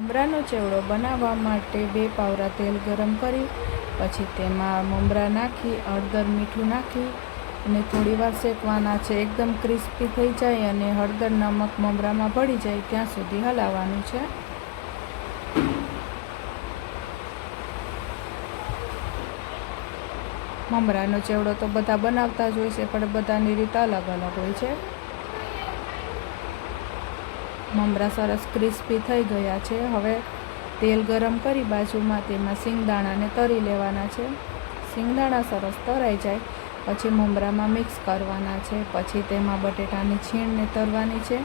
મમરાનો ચેવડો બનાવવા માટે બે પાવરા તેલ ગરમ કરી, પછી તેમાં મમરા નાખી, હળદર મીઠું નાખી અને થોડી વાર શેકવાના છે. એકદમ ક્રિસ્પી થઈ જાય અને હળદર નમક મમરામાં ભળી જાય ત્યાં સુધી હલાવવાનું છે. મમરાનો ચેવડો તો બધા બનાવતા જ હોય છે, પણ બધાની રીત અલગ અલગ હોય છે. મમરા સરસ ક્રિસ્પી થઈ ગયા છે. હવે તેલ ગરમ કરી બાજુમાં તેમાં સિંગદાણાને તરી લેવાના છે. સિંગદાણા સરસ તરાઈ જાય, પછી મમરામાં મિક્સ કરવાના છે. પછી તેમાં બટેટાની છીણને તરવાની છે.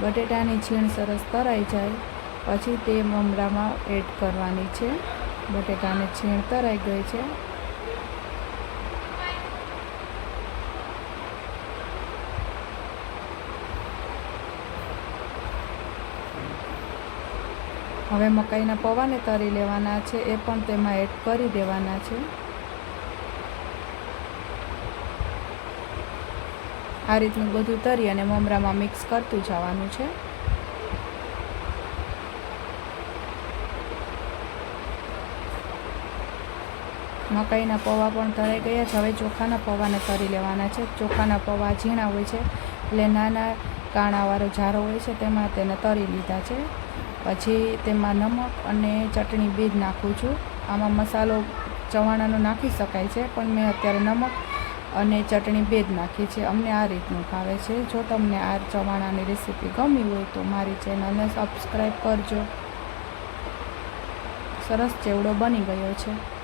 બટેટાની છીણ સરસ તરાઈ જાય, પછી તે મમરામાં એડ કરવાની છે. બટેટાની છીણ તરાઈ ગઈ છે. હવે મકાઈના પૌવાને તરી લેવાના છે, એ પણ તેમાં એડ કરી દેવાના છે. આ રીતનું બધું તરી અને મમરામાં મિક્સ કરતું જવાનું છે. મકાઈના પૌવા પણ તરાઈ ગયા છે. હવે ચોખાના પૌવાને તરી લેવાના છે. ચોખાના પૌવા ઝીણા હોય છે, એટલે નાના કાણાવાળો ઝારો હોય છે, તેમાં તેને તરી લીધા છે. પછી તેમાં નમક અને ચટણી બે જ નાખું છું. આમાં મસાલો ચવાણાનો નાખી શકાય છે, પણ મેં અત્યારે નમક અને ચટણી બે જ નાખી છે. અમને આ રીતનું ભાવે છે. જો તમને આ ચવાણાની રેસીપી ગમી હોય તો મારી ચેનલને સબસ્ક્રાઈબ કરજો. સરસ ચેવડો બની ગયો છે.